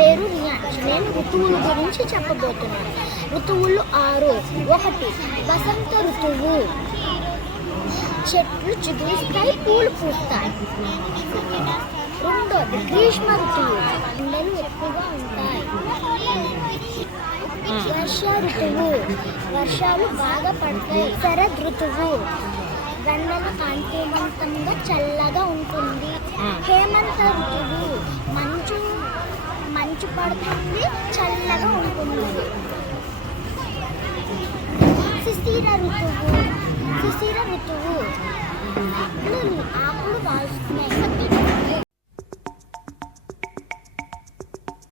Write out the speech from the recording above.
పేరు రియాన్స్. నేను ఋతువుల గురించి చెప్పబోతున్నాను. ఋతువులు 6. 1. వసంత ఋతువు. చెట్లు చిగురిస్తాయి, పూలు పూస్తాయి. 2. గ్రీష్మ ఋతువు. ఎండలు ఎక్కువగా ఉంటాయి. వర్ష ఋతువు. వర్షాలు బాగా పడతాయి. శరద్ ఋతువు. గండల కాంతివంతంగా చల్లగా ఉంటుంది. హేమంత ఋతువు. మంచు పడుతుంది, చల్లగా ఉంటుంది. శిశిర ఋతువు. ఆకులు రాలుస్తున్నాయి.